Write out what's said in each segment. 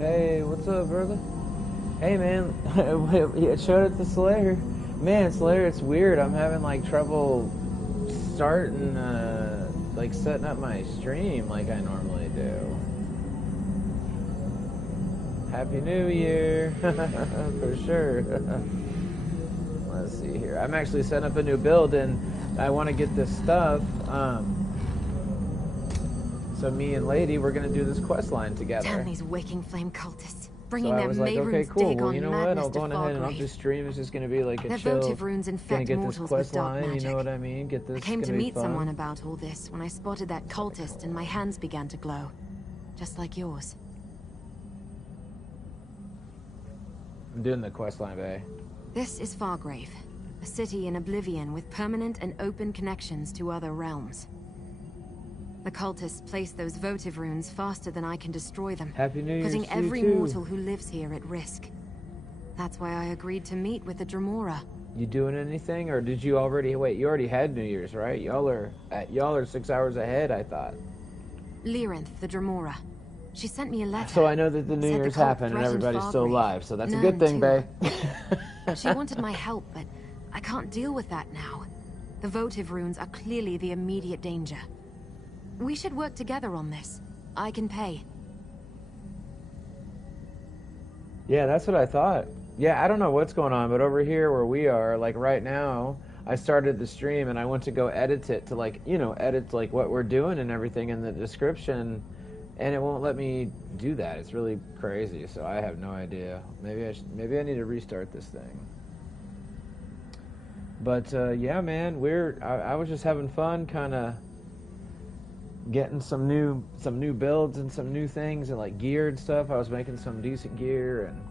Hey, what's up, brother? Hey, man, it showed it to Slayer. Man, Slayer, it's weird. I'm having like trouble starting, like setting up my stream like I normally do. Happy New Year, for sure. Let's see here. I'm actually setting up a new build, and I want to get this stuff. So me and Lady, we're gonna do this quest line together. Damn these waking flame cultists. Bringing So I their was like, okay, Mayrune's cool. dig Well, on you know what? madness I'll go to ahead and I'll Fargrave. just stream. It's just gonna be like a Their chill. votive runes Gonna infect get this mortals quest with dark line. magic. You know what I mean? Get this. I came to gonna be meet fun. someone about all this when I spotted that cultist and my hands began to glow. Just like yours. I'm doing the quest line, babe. This is Fargrave, a city in oblivion with permanent and open connections to other realms. The cultists place those votive runes faster than I can destroy them, Happy New Year putting to you every too. mortal who lives here at risk. That's why I agreed to meet with the Dramora. You doing anything, or did you already wait? You already had New Year's, right? Y'all are 6 hours ahead, I thought. Lyrinth, the Dramora. She sent me a letter. So I know that the New Said Year's cult happened and threatened everybody's still Fargrave. alive, so that's a Nern, good thing, too. babe. She wanted my help, but I can't deal with that now. The votive runes are clearly the immediate danger. We should work together on this. I can pay. Yeah, that's what I thought. Yeah, I don't know what's going on, but over here where we are, like right now, I started the stream and I went to go edit it to like, you know, edit like what we're doing and everything in the description, and it won't let me do that. It's really crazy, so I have no idea. Maybe I need to restart this thing. But yeah, man, I was just having fun, kind of getting some new builds and some new things and like gear and stuff. I was making some decent gear, and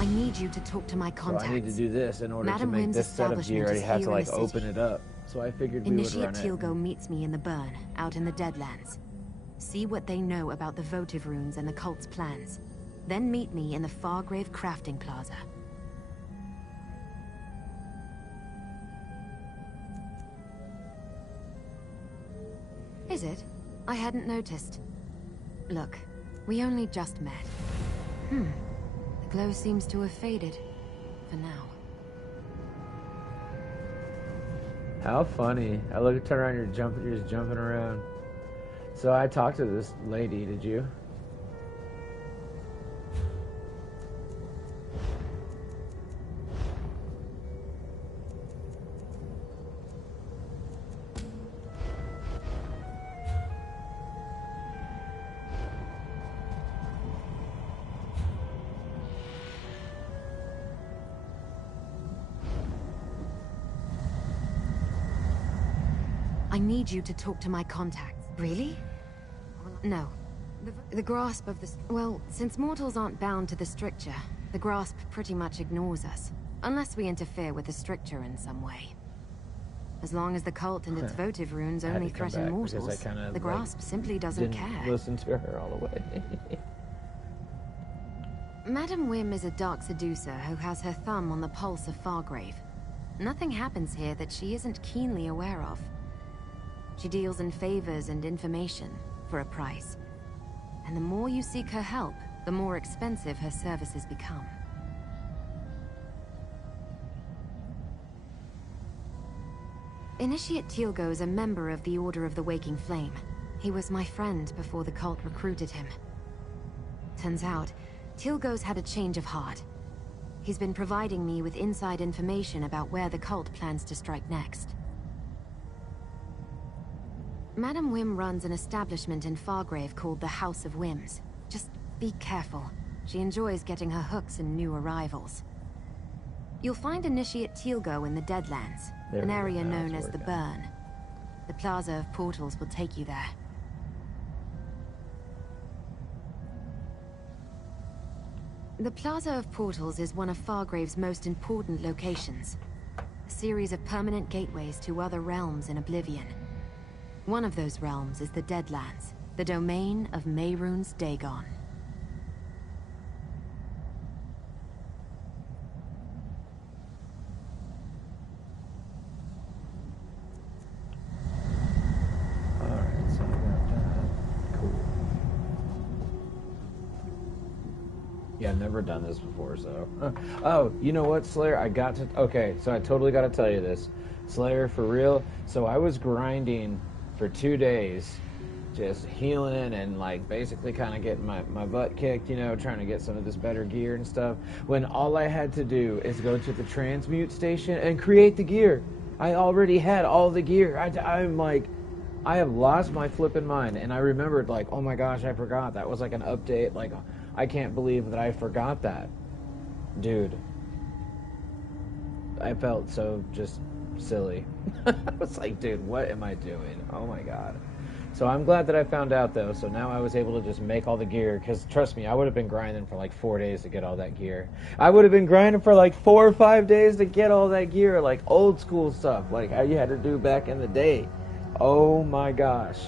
I need you to talk to my contacts. so I need to do this in order Madam to make Wim's this set of gear. I establishment is have to here like in the open city. it up. So I figured we would Initiate run it. Teal'co meets me in the burn, out in the Deadlands. See what they know about the votive runes and the cult's plans. Then meet me in the Fargrave Crafting Plaza. Is it? I hadn't noticed. Look, we only just met. The glow seems to have faded. For now. How funny! I look, turn around, you're just jumping around. So I talked to this lady. Did you? I need you to talk to my contacts. Really? No. The grasp of the... Well, since mortals aren't bound to the stricture, the grasp pretty much ignores us. Unless we interfere with the stricture in some way. As long as the cult and its votive runes I had only to come threaten back because mortals, I kinda, the grasp simply doesn't didn't care. listen to her all the way. Madam Wim is a dark seducer who has her thumb on the pulse of Fargrave. Nothing happens here that she isn't keenly aware of. She deals in favors and information for a price. And the more you seek her help, the more expensive her services become. Initiate Teal'co is a member of the Order of the Waking Flame. He was my friend before the cult recruited him. Turns out, Teal'co's had a change of heart. He's been providing me with inside information about where the cult plans to strike next. Madam Wim runs an establishment in Fargrave called the House of Whims. Just be careful. She enjoys getting her hooks in new arrivals. You'll find Initiate Teal'co in the Deadlands, an area known as the Burn. The Plaza of Portals will take you there. The Plaza of Portals is one of Fargrave's most important locations. A series of permanent gateways to other realms in Oblivion. One of those realms is the Deadlands, the domain of Mehrunes Dagon. Alright, so I got that. Cool. Yeah, I've never done this before, so. Oh, you know what, Slayer? Okay, so I totally got to tell you this. Slayer, for real. So I was grinding for 2 days, just healing and, like, basically kind of getting my butt kicked, you know, trying to get some of this better gear and stuff. When all I had to do is go to the transmute station and create the gear. I already had all the gear. I'm like, I have lost my flipping mind, and I remembered, like, oh my gosh, I forgot. That was like an update. Like, I can't believe that I forgot that. Dude, I felt so just silly. I was like, dude, what am I doing? Oh my god. So I'm glad that I found out, though. So now I was able to just make all the gear. Because trust me, I would have been grinding for like 4 days to get all that gear. I would have been grinding for like 4 or 5 days to get all that gear. Like old school stuff. Like how you had to do back in the day. Oh my gosh.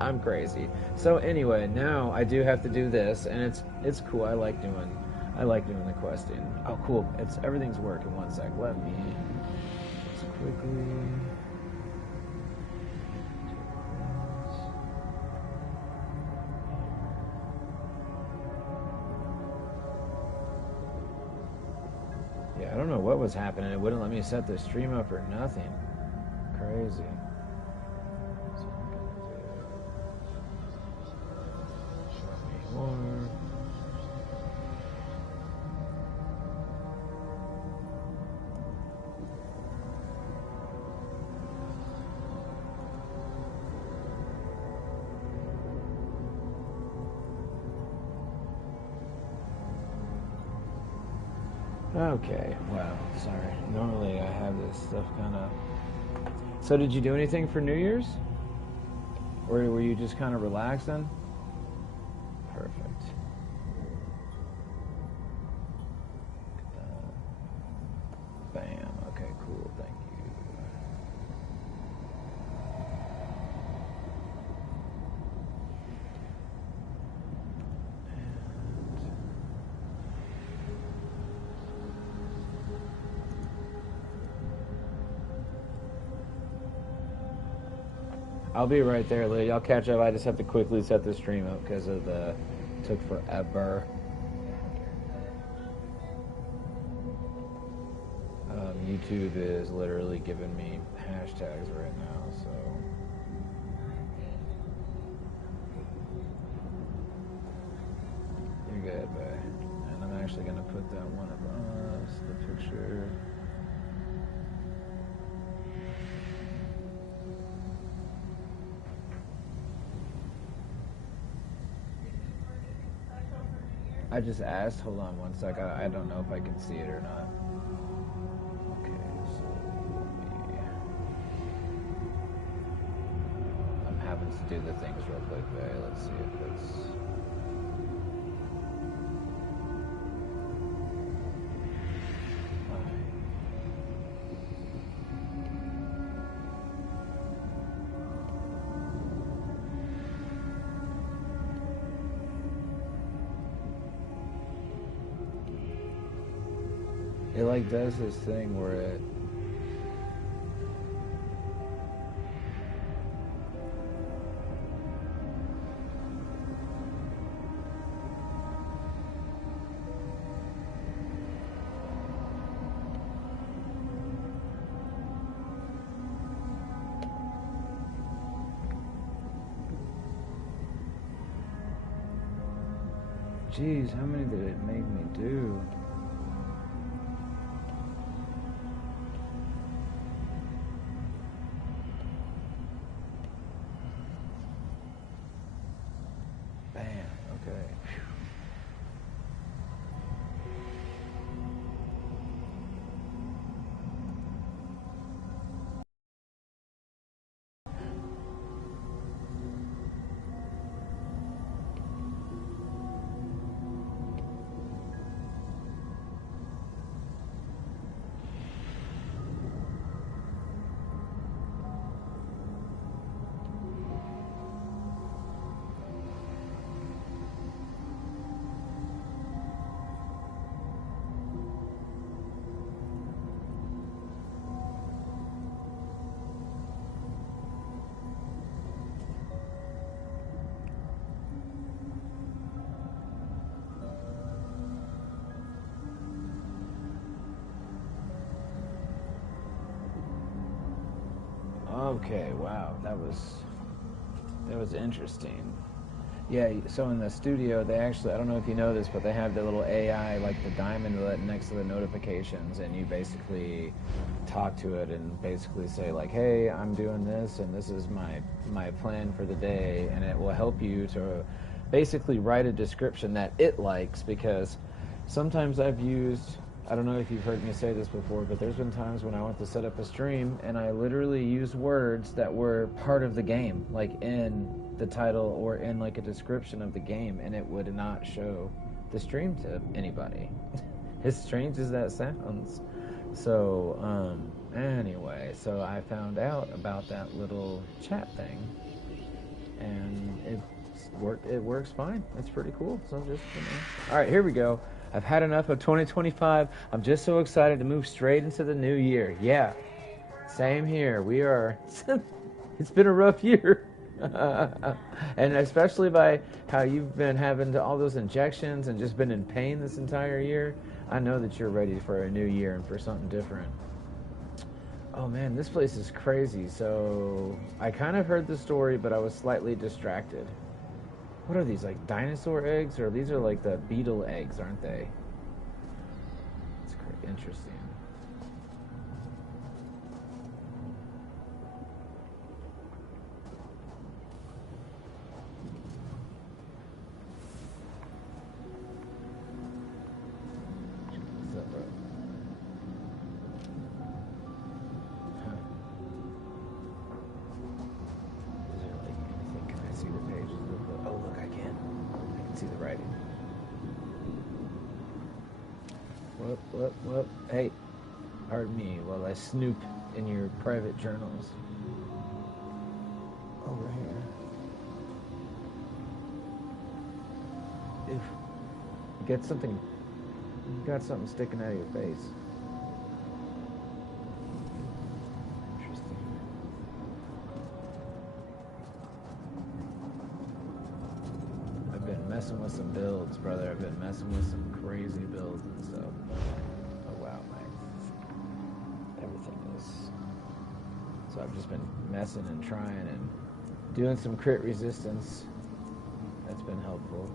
I'm crazy. So anyway, now I do have to do this, and it's cool. I like doing the questing. Oh cool. Everything's working. One sec. Let me just quickly. Yeah, I don't know what was happening. It wouldn't let me set the stream up or nothing. Crazy. So I'm gonna do show me more. Okay, wow, sorry. Normally I have this stuff kind of... So did you do anything for New Year's? Or were you just kind of relaxing? Perfect. Bam, okay, cool, thank you. I'll be right there, Lily. I'll catch up. I just have to quickly set the stream up because of the... took forever. YouTube is literally giving me hashtags right now, so... You're good, babe. And I'm actually going to put that one of us, the picture... I just asked. Hold on one sec. I don't know if I can see it or not. Okay, so I'm having to do the things real quick, babe. Let's see if it's... It like does this thing where it... Jeez, how many did it make me do? Okay, wow, that was interesting. Yeah, so in the studio, they actually, I don't know if you know this, but they have the little AI, like the diamond next to the notifications, and you basically talk to it and basically say, like, hey, I'm doing this, and this is my plan for the day, and it will help you to basically write a description that it likes, because sometimes I've used, I don't know if you've heard me say this before, but there's been times when I went to set up a stream, and I literally used words that were part of the game, like in the title or in like a description of the game, and it would not show the stream to anybody. As strange as that sounds. So anyway, so I found out about that little chat thing, and it works fine. It's pretty cool. So just, you know. All right, here we go. I've had enough of 2025. I'm just so excited to move straight into the new year. Yeah, same here. We are. It's been a rough year. And especially by how you've been having all those injections and just been in pain this entire year, I know that you're ready for a new year and for something different. Oh man, this place is crazy. So I kind of heard the story, but I was slightly distracted. What are these, like dinosaur eggs? Or these are like the beetle eggs, aren't they? It's interesting. What? Hey, pardon me while I snoop in your private journals. Over here. If you got something sticking out of your face. Interesting. I've been messing with some builds, brother. I've been messing with some crazy builds and stuff. So I've just been messing and trying and doing some crit resistance. That's been helpful.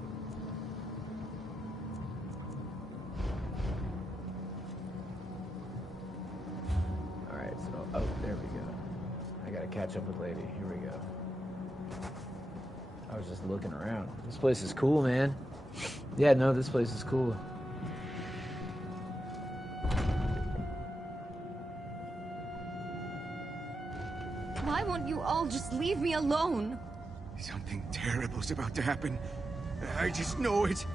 Alright, so, oh, there we go. I gotta catch up with Lady. Here we go. I was just looking around. This place is cool, man. Yeah, no, this place is cool. Why won't you all just leave me alone? Something terrible's about to happen. I just know it.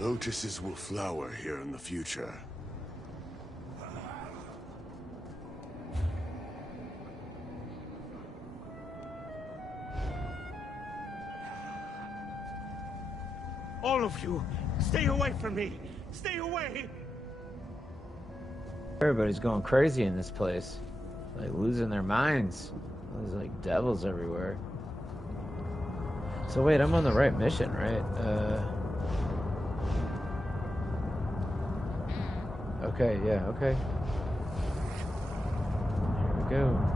Lotuses will flower here in the future. All of you, stay away from me! Stay away! Everybody's going crazy in this place. Like losing their minds. There's like devils everywhere. So wait, I'm on the right mission, right? Okay, yeah, okay. Here we go.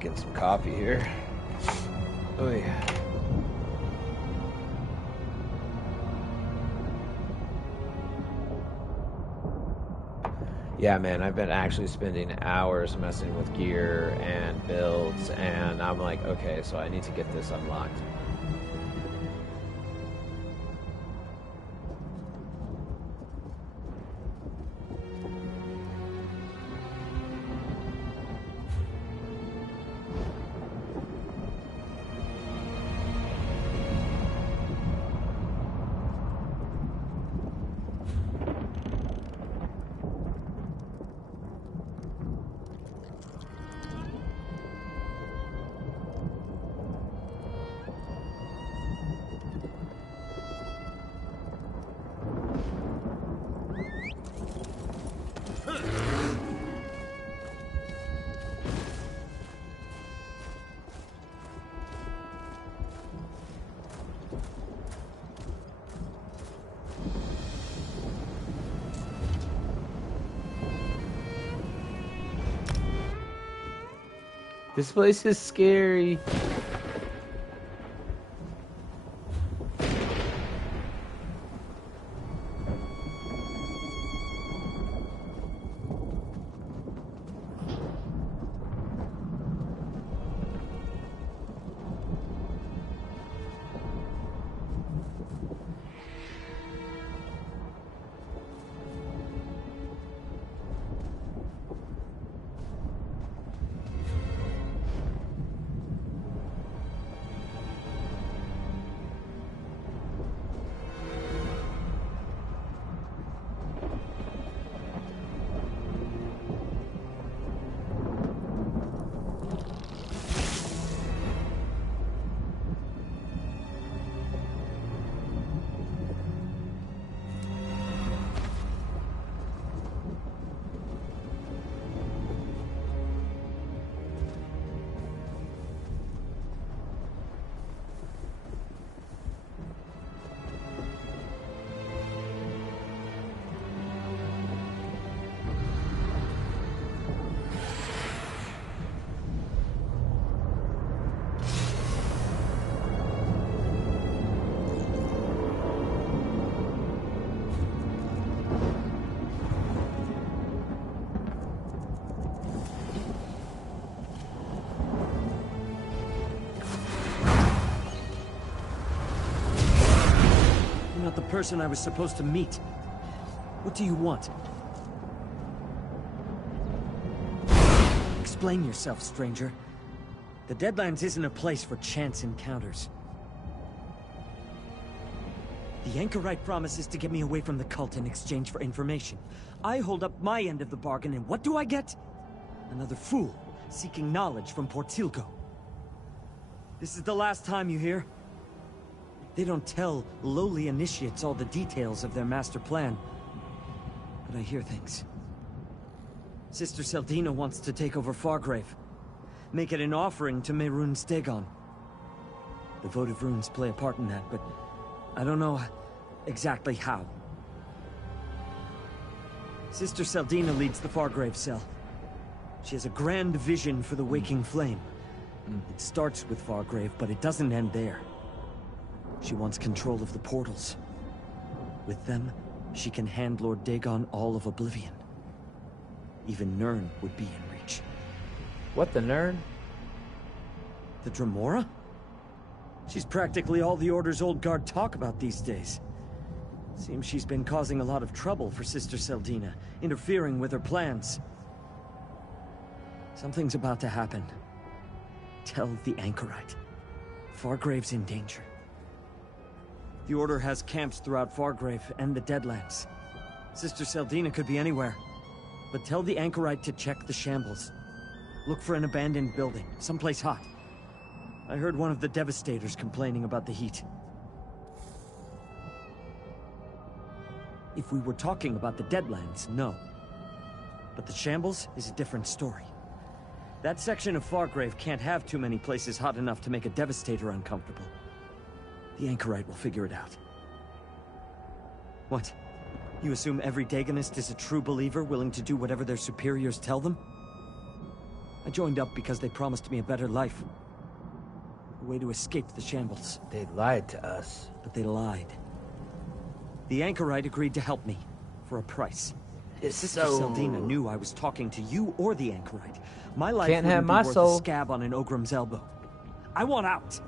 Getting some coffee here. Oh yeah. Yeah, man, I've been actually spending hours messing with gear and builds, and I'm like, okay, so I need to get this unlocked. This place is scary. The person I was supposed to meet. What do you want? Explain yourself, stranger. The Deadlands isn't a place for chance encounters. The Anchorite promises to get me away from the cult in exchange for information. I hold up my end of the bargain, and what do I get? Another fool, seeking knowledge from Portilgo. This is the last time, you hear? They don't tell lowly initiates all the details of their master plan. But I hear things. Sister Seldina wants to take over Fargrave. Make it an offering to Mehrunes Dagon. The votive runes play a part in that, but I don't know exactly how. Sister Seldina leads the Fargrave cell. She has a grand vision for the Waking Flame. It starts with Fargrave, but it doesn't end there. She wants control of the portals. With them, she can hand Lord Dagon all of Oblivion. Even Nirn would be in reach. What, the Nirn? The Dremora? She's practically all the Order's old guard talk about these days. Seems she's been causing a lot of trouble for Sister Seldina, interfering with her plans. Something's about to happen. Tell the Anchorite. Fargrave's in danger. The Order has camps throughout Fargrave and the Deadlands. Sister Seldina could be anywhere. But tell the Anchorite to check the shambles. Look for an abandoned building, someplace hot. I heard one of the Devastators complaining about the heat. If we were talking about the Deadlands, no. But the shambles is a different story. That section of Fargrave can't have too many places hot enough to make a Devastator uncomfortable. The Anchorite will figure it out. What? You assume every Dagonist is a true believer willing to do whatever their superiors tell them? I joined up because they promised me a better life. A way to escape the shambles. They lied to us. But they lied. The Anchorite agreed to help me, for a price. is Sister so... Seldina knew I was talking to you or the anchorite. My life Can't have wouldn't be my worth soul. a scab on an Ogrim's elbow. I want out.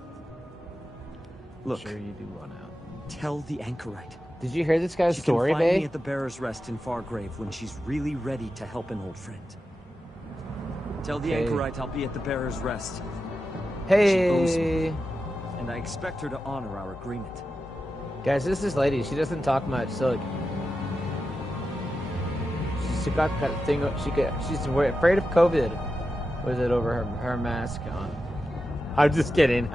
Look, Sure you do want out. tell the anchorite. Did you hear this guy's She story, can find me babe? at the Bearer's Rest in Fargrave when she's really ready to help an old friend. Tell the Okay. anchorite I'll be at the Bearer's Rest. She owes me, Hey! and I expect her to honor our agreement. Guys, this is lady. She doesn't talk much, so like... She got that thing... She's afraid of COVID. With it over her mask on. I'm just kidding.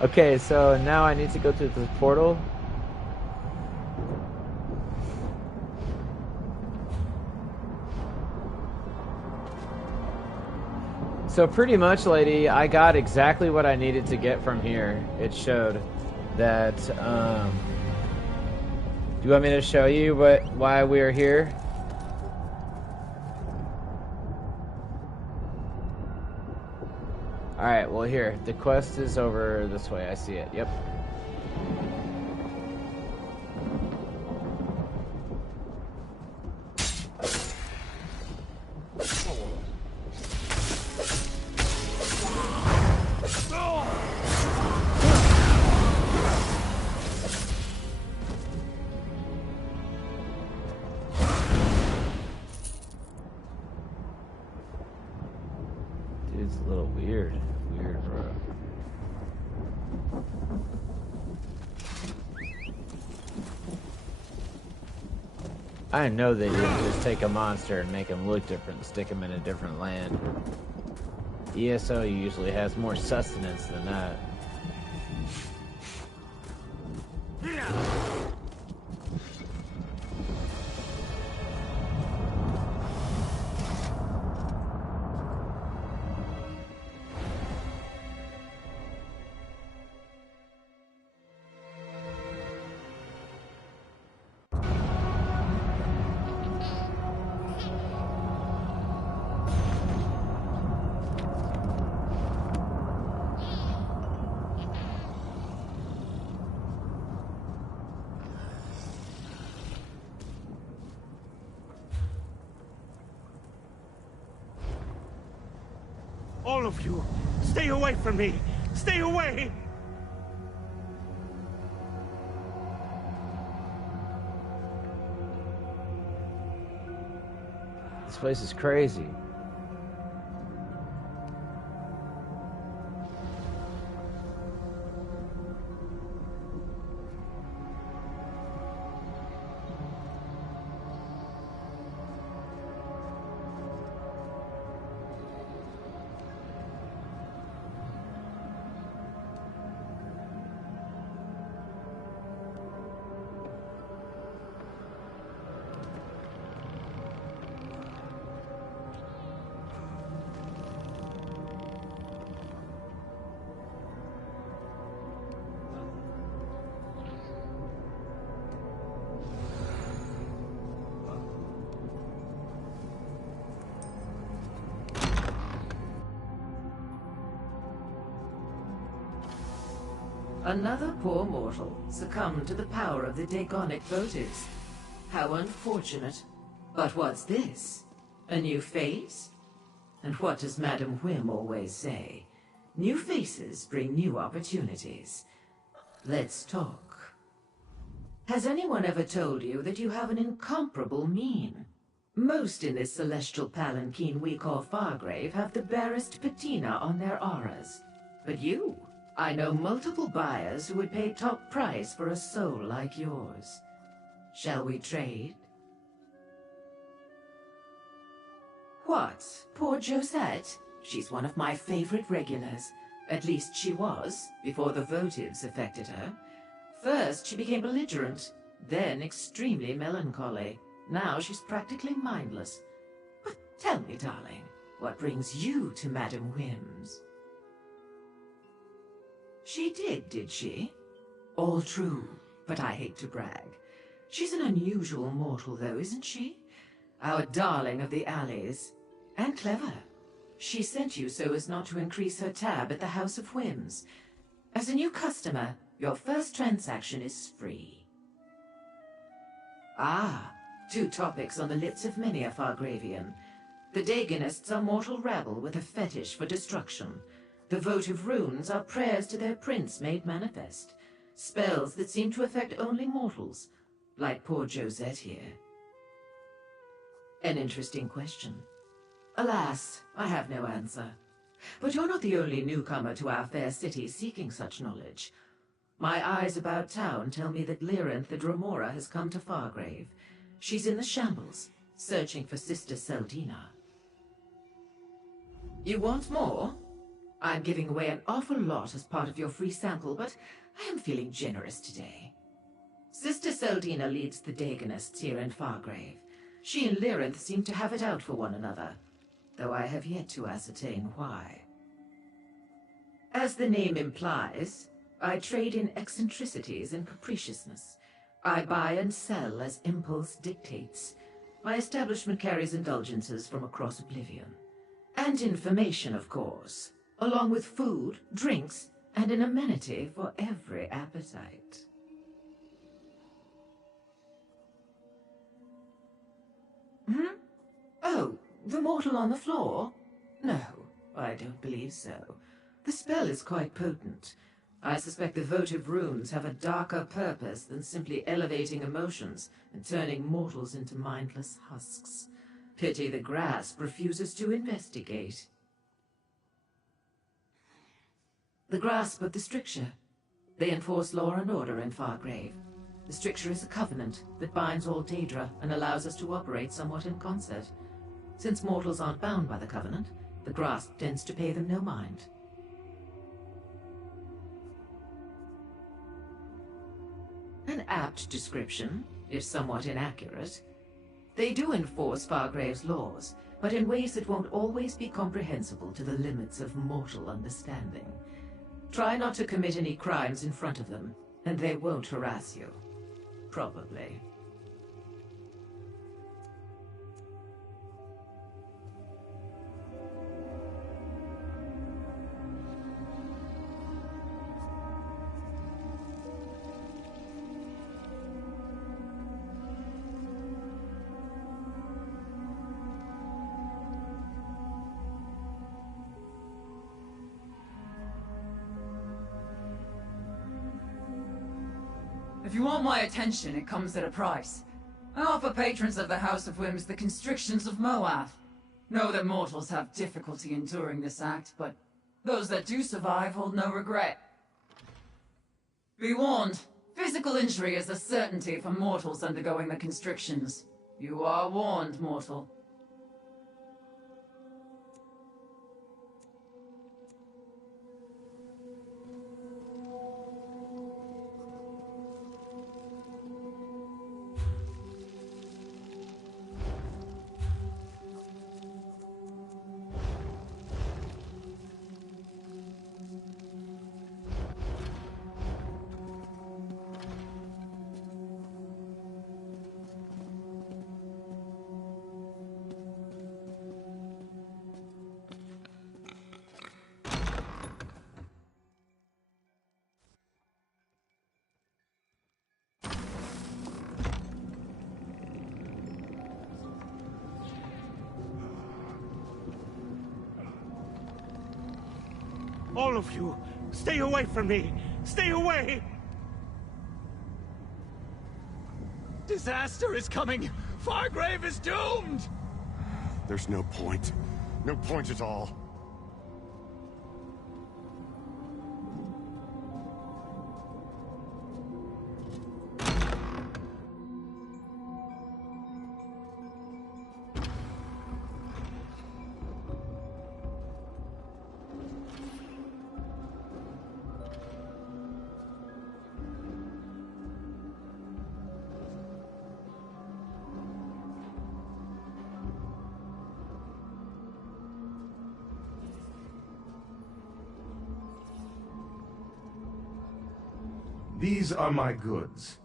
Okay, so now I need to go to the portal. So pretty much, lady, I got exactly what I needed to get from here. It showed that, do you want me to show you why we're here? Alright, well here, the quest is over this way, I see it, yep. Dude's a little weird, bro. I know they didn't just take a monster and make him look different and stick him in a different land. ESO usually has more sustenance than that. All of you, stay away from me! Stay away! This place is crazy. Another poor mortal succumbed to the power of the Dagonic votives. How unfortunate. But what's this? A new face? And what does Madam Whim always say? New faces bring new opportunities. Let's talk. Has anyone ever told you that you have an incomparable mien? Most in this celestial palanquin we call Fargrave have the barest patina on their auras. But you, I know multiple buyers who would pay top price for a soul like yours. Shall we trade? What? Poor Josette? She's one of my favorite regulars. At least she was, before the votives affected her. First, she became belligerent, then extremely melancholy. Now she's practically mindless. But tell me, darling, what brings you to Madam Whim's? She did she? All true, but I hate to brag. She's an unusual mortal, though, isn't she? Our darling of the alleys. And clever. She sent you so as not to increase her tab at the House of Whims. As a new customer, your first transaction is free. Ah, two topics on the lips of many a Fargravian. The Dagonists are mortal rabble with a fetish for destruction. The votive runes are prayers to their prince made manifest. Spells that seem to affect only mortals, like poor Josette here. An interesting question. Alas, I have no answer. But you're not the only newcomer to our fair city seeking such knowledge. My eyes about town tell me that Lyrinth the Dromora has come to Fargrave. She's in the shambles, searching for Sister Seldina. You want more? I'm giving away an awful lot as part of your free sample, but I am feeling generous today. Sister Seldina leads the Dagonists here in Fargrave. She and Lyrinth seem to have it out for one another, though I have yet to ascertain why. As the name implies, I trade in eccentricities and capriciousness. I buy and sell as impulse dictates. My establishment carries indulgences from across Oblivion. And information, of course, along with food, drinks, and an amenity for every appetite. Oh, the mortal on the floor? No, I don't believe so. The spell is quite potent. I suspect the votive runes have a darker purpose than simply elevating emotions and turning mortals into mindless husks. Pity the grasp refuses to investigate. The grasp of the stricture. They enforce law and order in Fargrave. The stricture is a covenant that binds all Daedra and allows us to operate somewhat in concert. Since mortals aren't bound by the covenant, the grasp tends to pay them no mind. An apt description, if somewhat inaccurate. They do enforce Fargrave's laws, but in ways that won't always be comprehensible to the limits of mortal understanding. Try not to commit any crimes in front of them, and they won't harass you. Probably. If you want my attention, it comes at a price. I offer patrons of the House of Whims the constrictions of Moath. Know that mortals have difficulty enduring this act, but those that do survive hold no regret. Be warned, physical injury is a certainty for mortals undergoing the constrictions. You are warned, mortal. All of you, stay away from me! Stay away! Disaster is coming! Fargrave is doomed! There's no point. No point at all. These are my goods.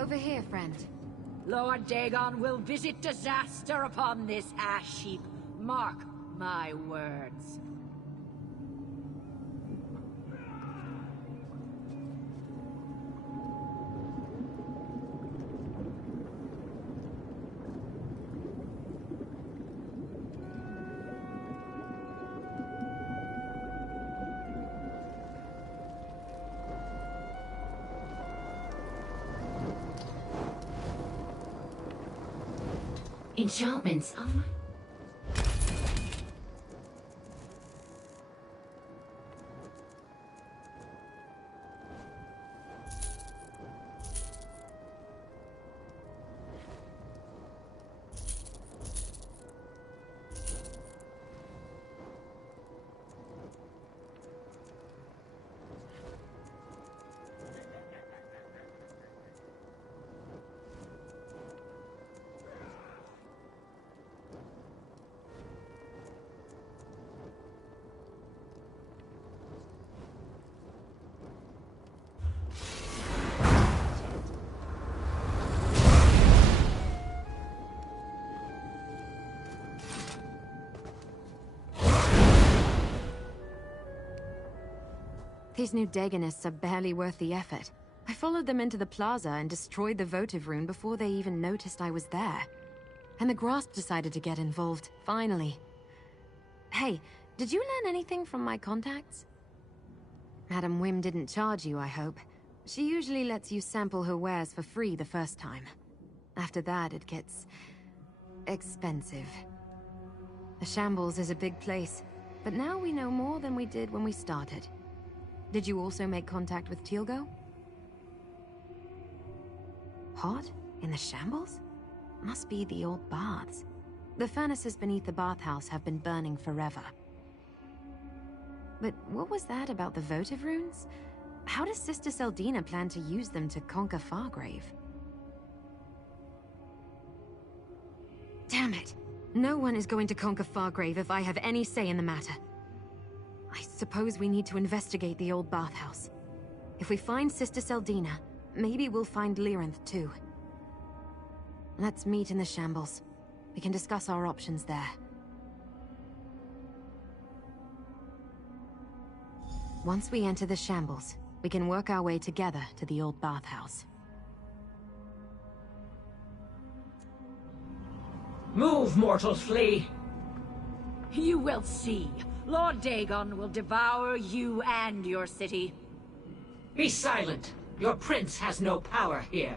Over here, friend. Lord Dagon will visit disaster upon this ash heap. Mark my words. Enchantments. Oh my. These new Dagonists are barely worth the effort. I followed them into the plaza and destroyed the votive rune before they even noticed I was there. And the Grasp decided to get involved, finally. Hey, did you learn anything from my contacts? Madam Wim didn't charge you, I hope. She usually lets you sample her wares for free the first time. After that, it gets expensive. The Shambles is a big place, but now we know more than we did when we started. Did you also make contact with Teal'co? Hot? In the Shambles? Must be the old baths. The furnaces beneath the bathhouse have been burning forever. But what was that about the votive runes? How does Sister Seldina plan to use them to conquer Fargrave? Damn it! No one is going to conquer Fargrave if I have any say in the matter. I suppose we need to investigate the old bathhouse. If we find Sister Seldina, maybe we'll find Lyranth too. Let's meet in the Shambles. We can discuss our options there. Once we enter the Shambles, we can work our way together to the old bathhouse. Move, mortal flea! You will see. Lord Dagon will devour you and your city. Be silent. Your prince has no power here.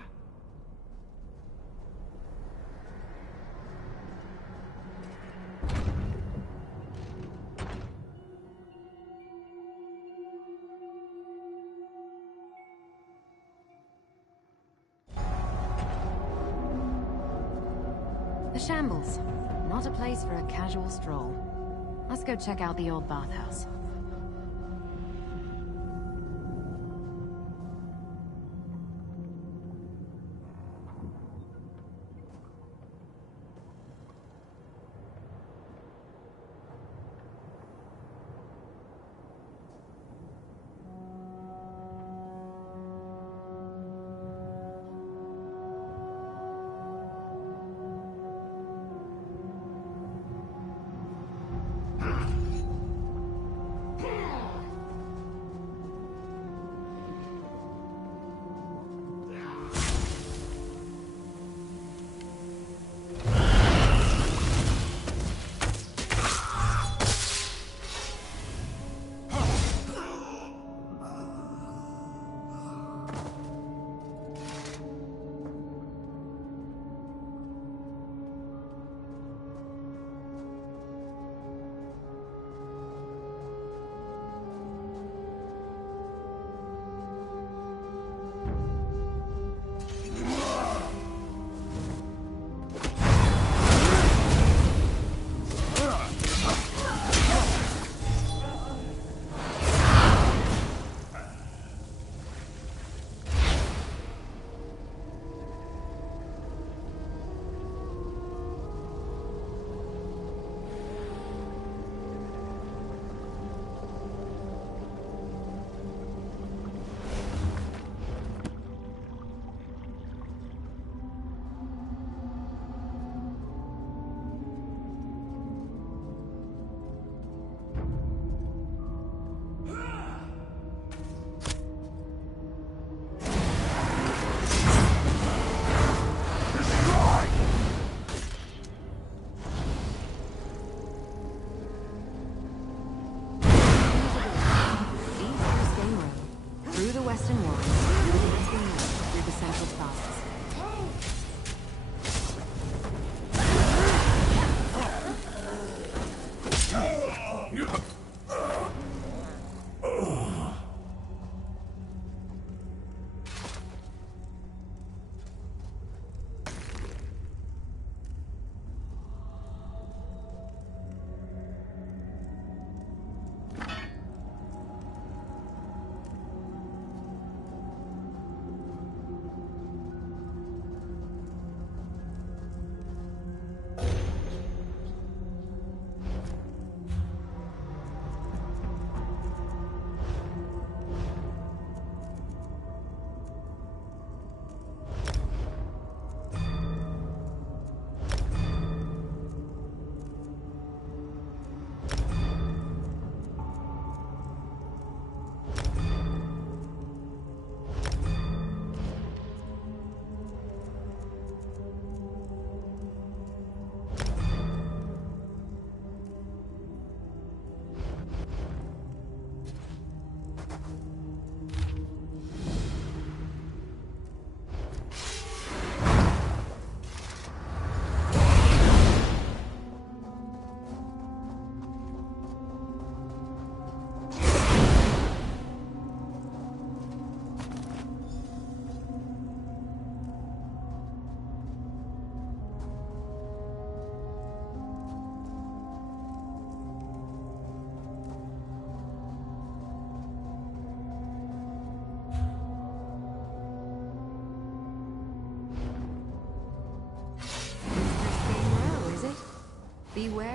The Shambles. Not a place for a casual stroll. Let's go check out the old bathhouse.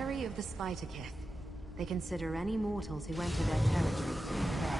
wary of the Spiderkith. They consider any mortals who enter their territory to be prey.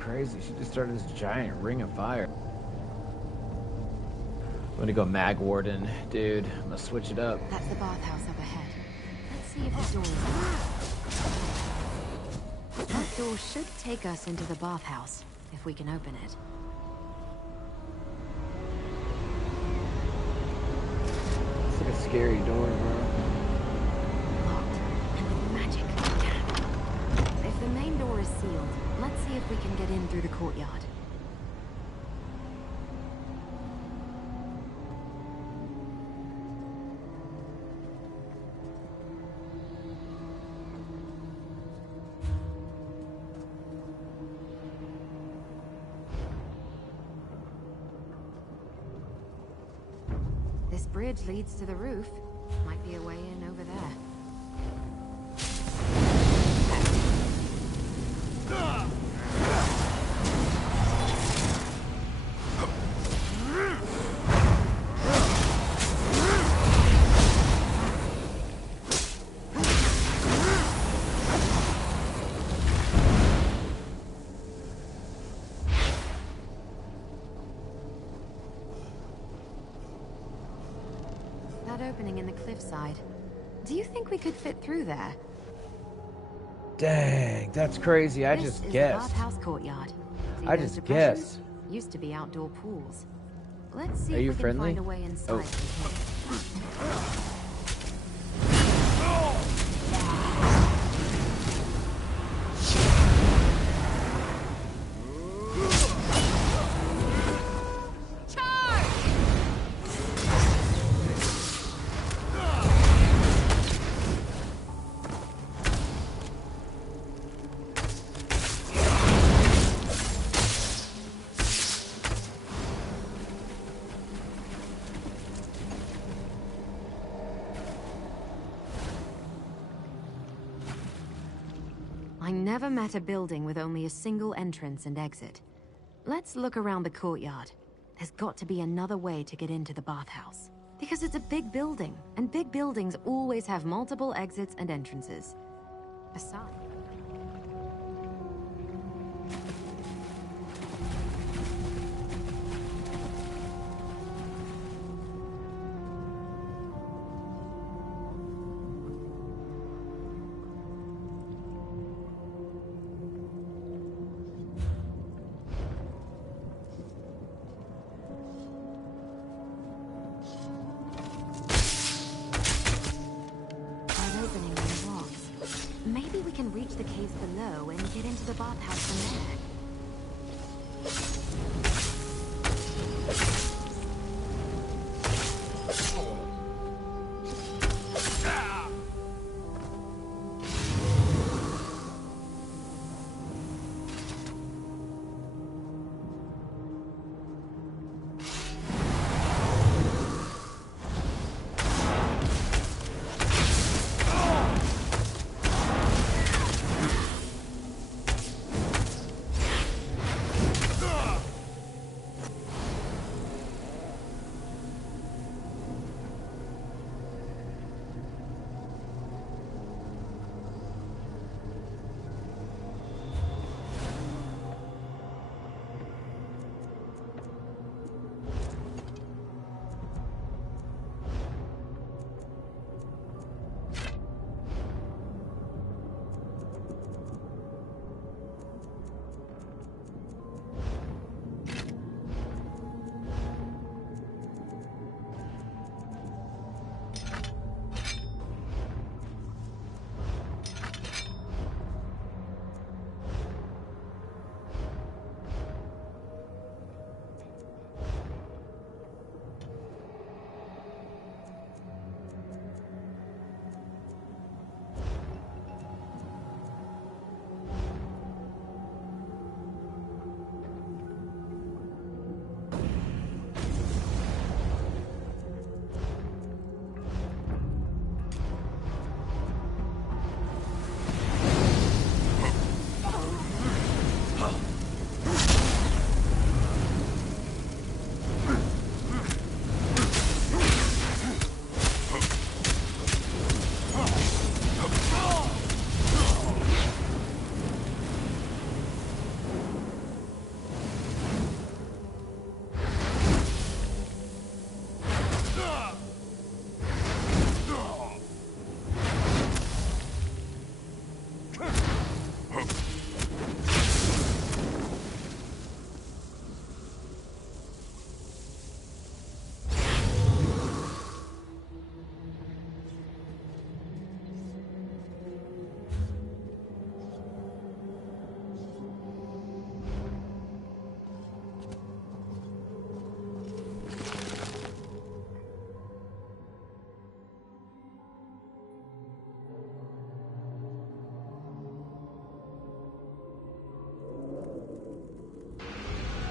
Crazy. She just started this giant ring of fire. I'm gonna go Mag Warden, dude. I'm gonna switch it up. That's the bathhouse up ahead. Let's see if the door is open. That door should take us into the bathhouse, if we can open it. It's like a scary door, bro. Locked. And with magic. If the main door is sealed, let's see if we can get in through the courtyard. This bridge leads to the roof. Might be a way in over there. Opening in the cliffside. Do you think we could fit through there? Dang, that's crazy. I just guessed. This is the bathhouse courtyard. See I those just depressions? guessed. Used to be outdoor pools. Let's see Are if you we friendly? can find a way inside. Oh. I never met a building with only a single entrance and exit. Let's look around the courtyard. There's got to be another way to get into the bathhouse. Because it's a big building, and big buildings always have multiple exits and entrances. Besides... Maybe we can reach the caves below and get into the bathhouse from there.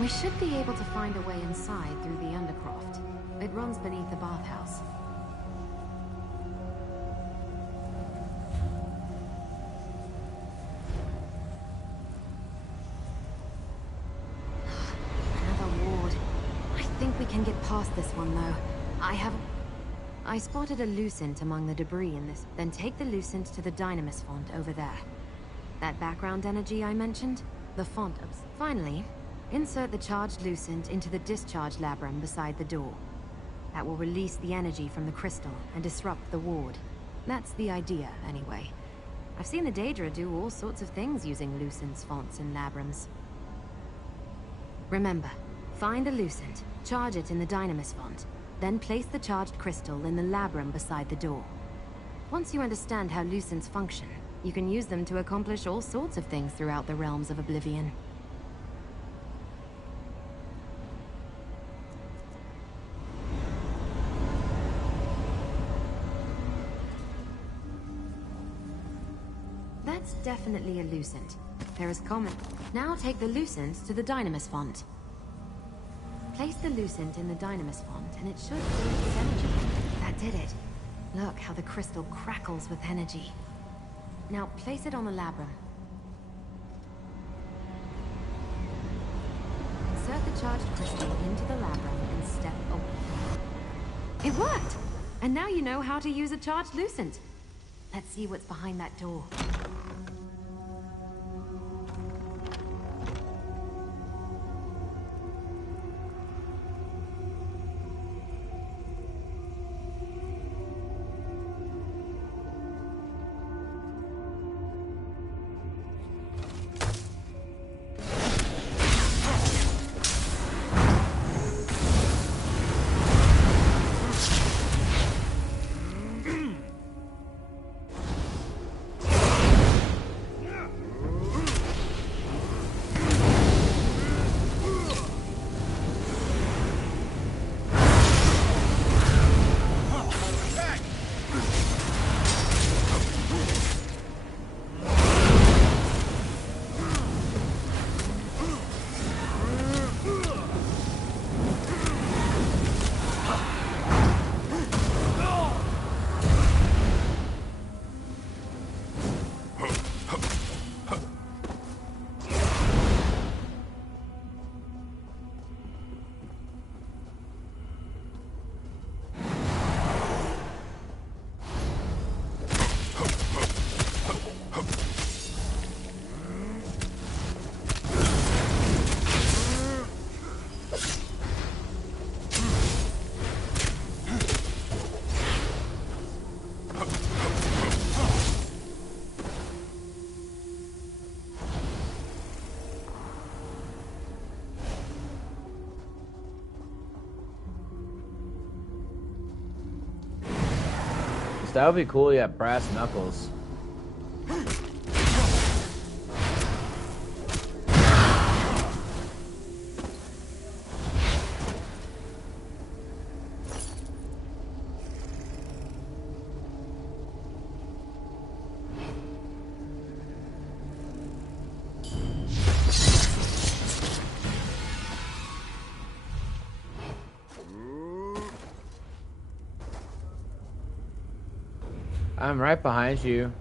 We should be able to find a way inside through the Undercroft. It runs beneath the bathhouse. Another ward. I think we can get past this one, though. I spotted a Lucent among the debris in this. Then take the Lucent to the Dynamis font over there. That background energy I mentioned? The font ups. Finally, insert the charged Lucent into the discharge labrum beside the door. That will release the energy from the crystal and disrupt the ward. That's the idea, anyway. I've seen the Daedra do all sorts of things using Lucent's fonts and labrums. Remember, find the Lucent, charge it in the Dynamis font, then place the charged crystal in the labrum beside the door. Once you understand how Lucents function, you can use them to accomplish all sorts of things throughout the realms of Oblivion. That's definitely a Lucent. There is common. Now take the Lucent to the Dynamis font. Place the Lucent in the Dynamis font and it should release its energy. That did it. Look how the crystal crackles with energy. Now place it on the labrum. Put the charged crystal into the labyrinth and step away. It worked! And now you know how to use a charged lucent. Let's see what's behind that door. That would be cool, yeah, brass knuckles. I'm right behind you.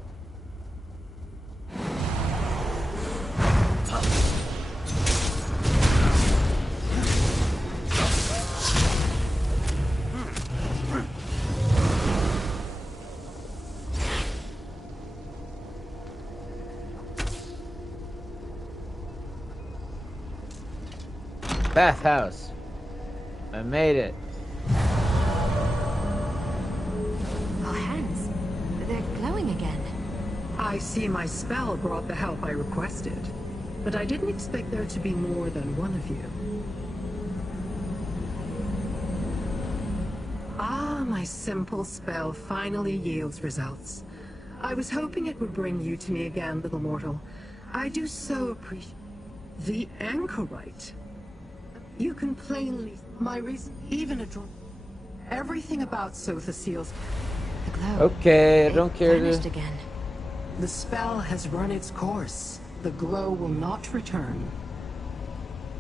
Bathhouse. I made it. I see my spell brought the help I requested, but I didn't expect there to be more than one of you. Ah, my simple spell finally yields results. I was hoping it would bring you to me again, little mortal. I do so appreciate the anchorite. You can plainly my reason, even a drop. Everything about Sotha seals. The glow. Okay, I don't care to. Again. The spell has run its course. The glow will not return.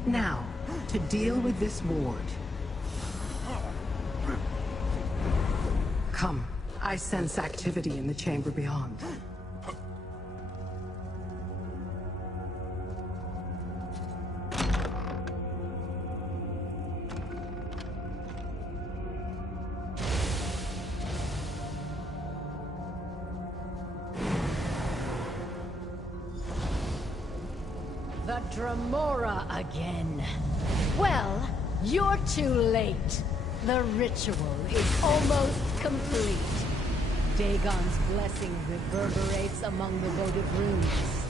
Now, to deal with this ward. Come, I sense activity in the chamber beyond. Dremora again. Well, you're too late. The ritual is almost complete. Dagon's blessing reverberates among the votive runes.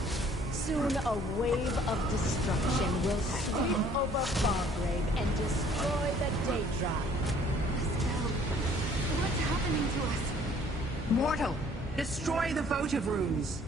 Soon a wave of destruction will sweep over Fargrave and destroy the Daedra. Estelle, what's happening to us? Mortal, destroy the votive runes.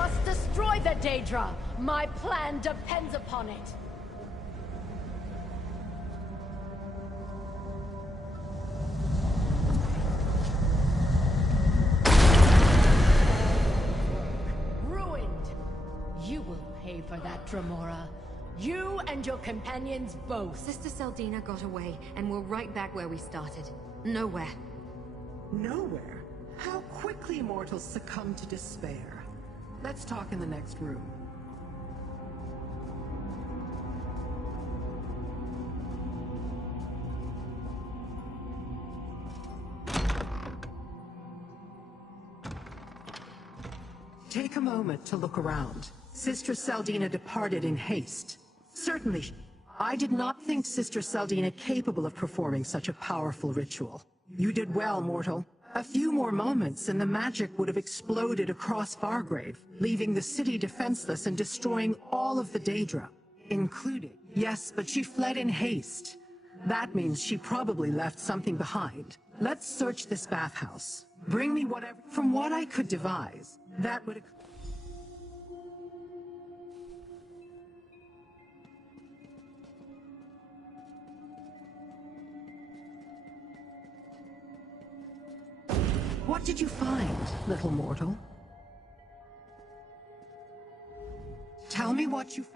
must destroy the Daedra. My plan depends upon it. Ruined. You will pay for that, Dremora. You and your companions both. Sister Seldina got away, and we're right back where we started. Nowhere. Nowhere? How quickly mortals succumb to despair. Let's talk in the next room. Take a moment to look around. Sister Seldina departed in haste. Certainly, I did not think Sister Seldina capable of performing such a powerful ritual. You did well, mortal. A few more moments and the magic would have exploded across Fargrave, leaving the city defenseless and destroying all of the Daedra, including... Yes, but she fled in haste. That means she probably left something behind. Let's search this bathhouse. Bring me whatever... From what I could devise, that would... What did you find, little mortal? Tell me what you...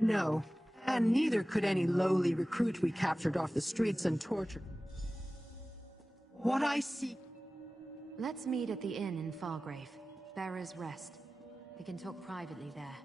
No. And neither could any lowly recruit we captured off the streets and tortured. What I see... Let's meet at the inn in Fargrave. Bearer's Rest. We can talk privately there.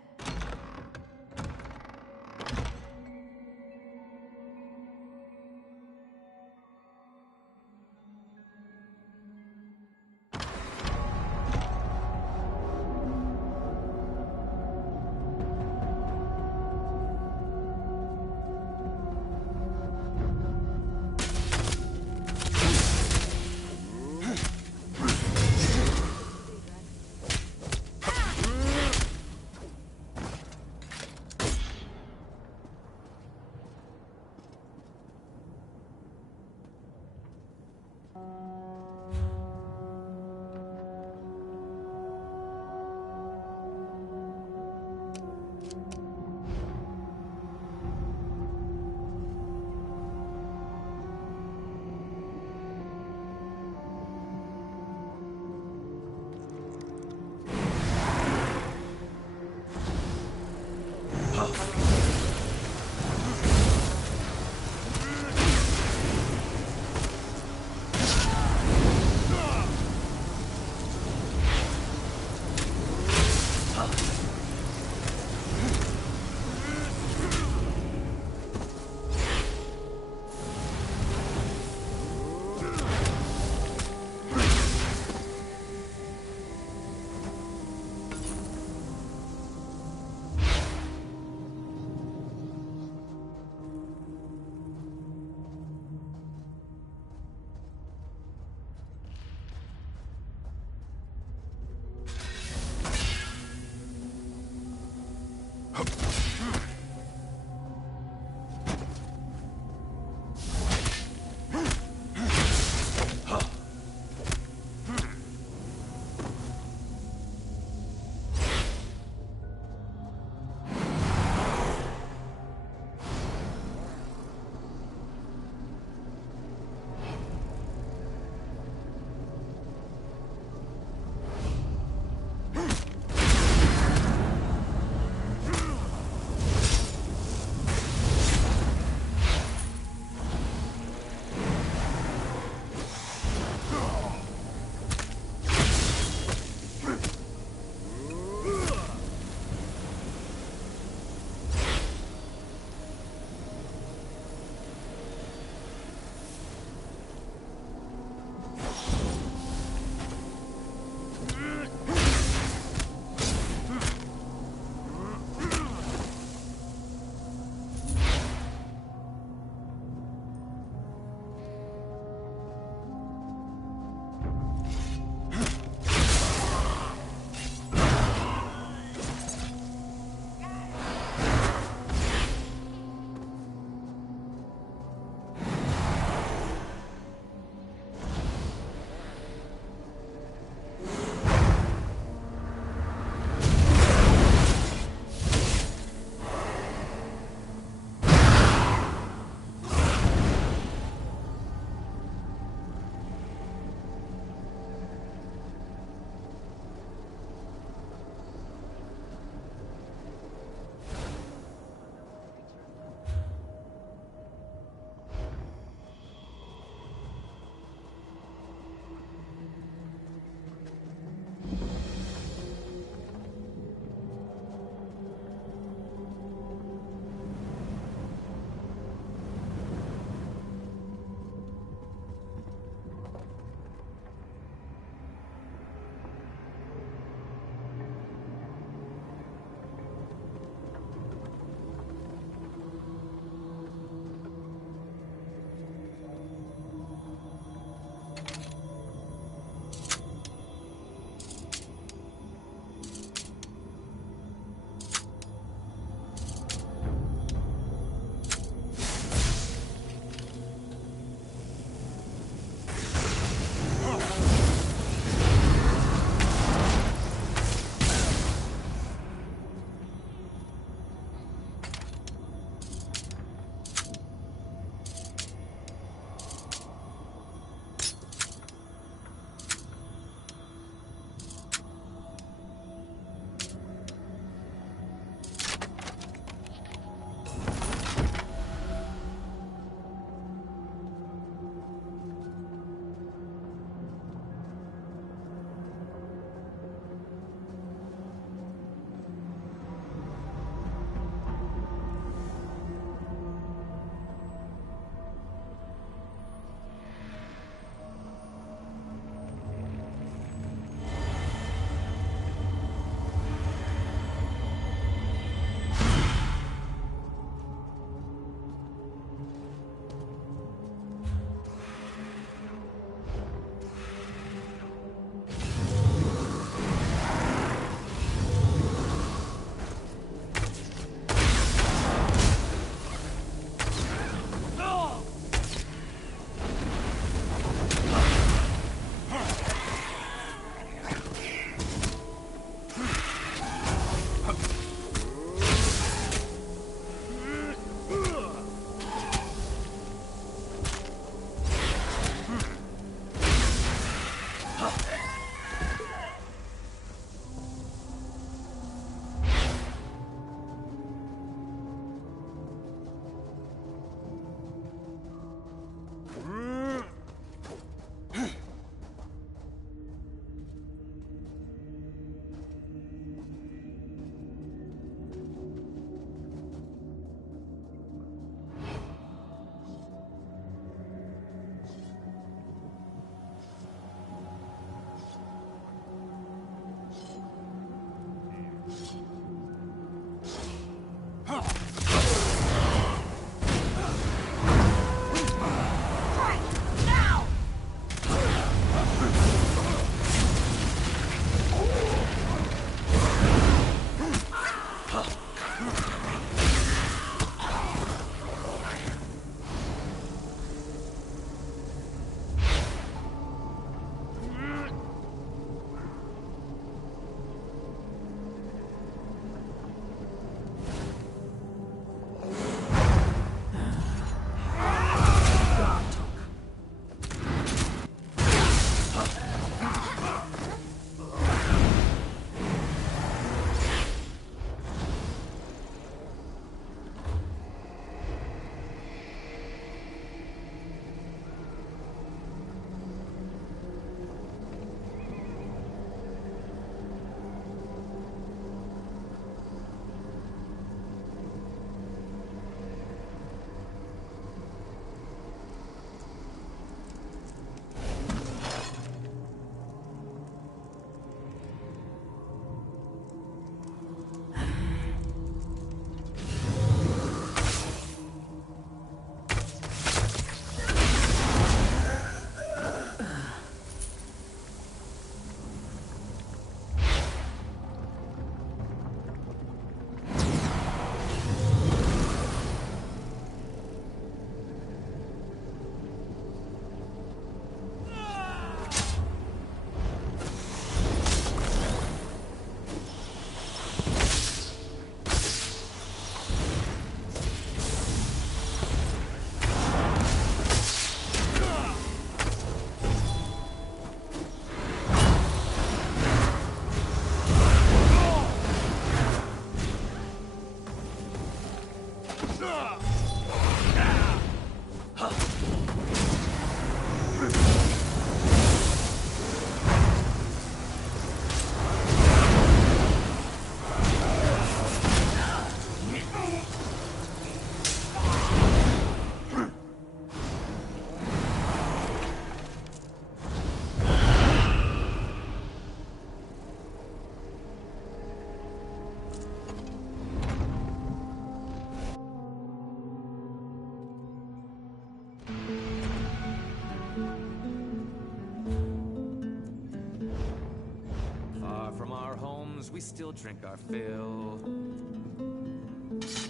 We still drink our fill.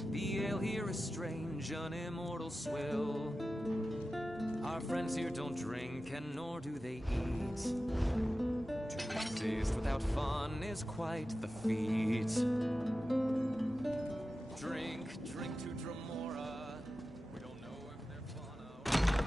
The ale here is strange, an immortal swill. Our friends here don't drink, and nor do they eat. To exist without fun is quite the feat. Drink, drink to Dremora. We don't know if they're fun.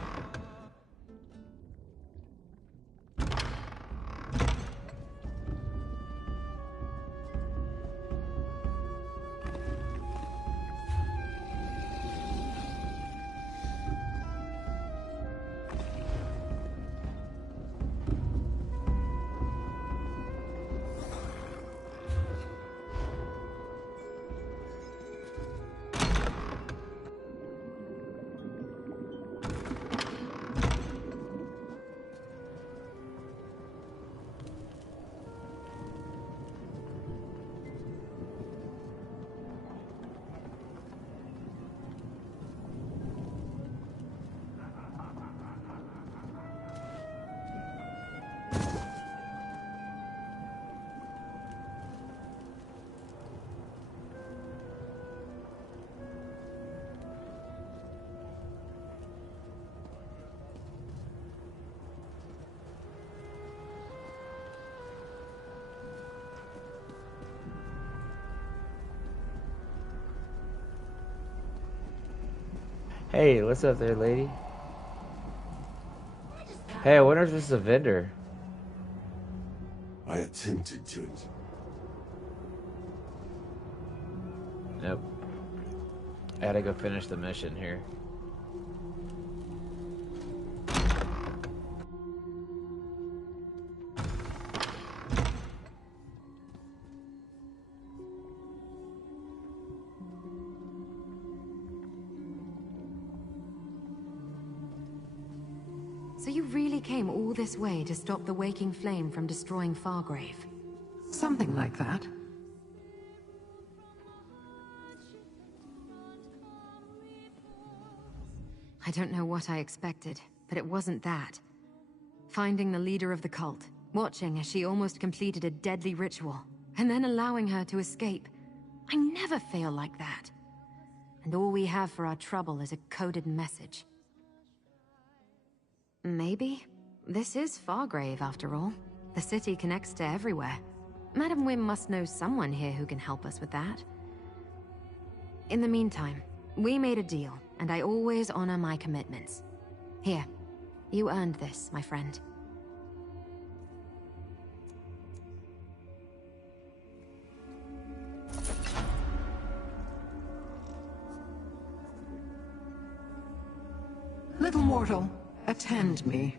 Hey, what's up there, lady? Hey, I wonder if this is a vendor. I attempted to. Nope. I gotta go finish the mission here. So you really came all this way to stop the waking flame from destroying Fargrave? Something like that. I don't know what I expected, but it wasn't that. Finding the leader of the cult, watching as she almost completed a deadly ritual, and then allowing her to escape. I never fail like that. And all we have for our trouble is a coded message. Maybe this is Fargrave after all. The city connects to everywhere. Madam Wim must know someone here who can help us with that. In the meantime, we made a deal, and I always honor my commitments. Here, you earned this, my friend. Little mortal, attend me.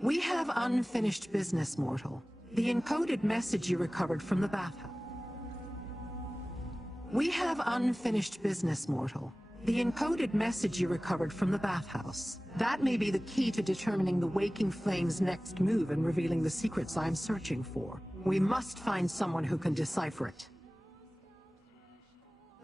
We have unfinished business, mortal. The encoded message you recovered from the bathhouse. We have unfinished business, mortal. The encoded message you recovered from the bathhouse. That may be the key to determining the Waking Flame's next move and revealing the secrets I'm searching for. We must find someone who can decipher it.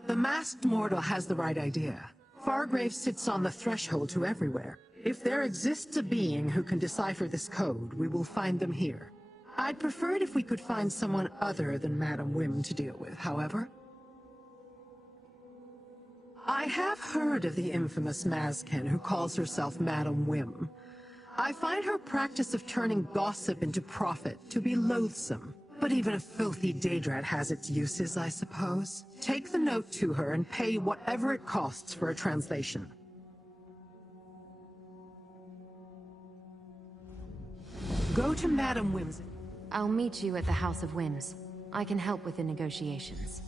The masked mortal has the right idea. Fargrave sits on the threshold to everywhere. If there exists a being who can decipher this code, we will find them here. I'd prefer it if we could find someone other than Madam Wim to deal with, however. I have heard of the infamous Mazkin who calls herself Madam Wim. I find her practice of turning gossip into profit to be loathsome. But even a filthy Daedrat has its uses, I suppose. Take the note to her and pay whatever it costs for a translation. Go to Madam Wim's. I'll meet you at the House of Whims. I can help with the negotiations.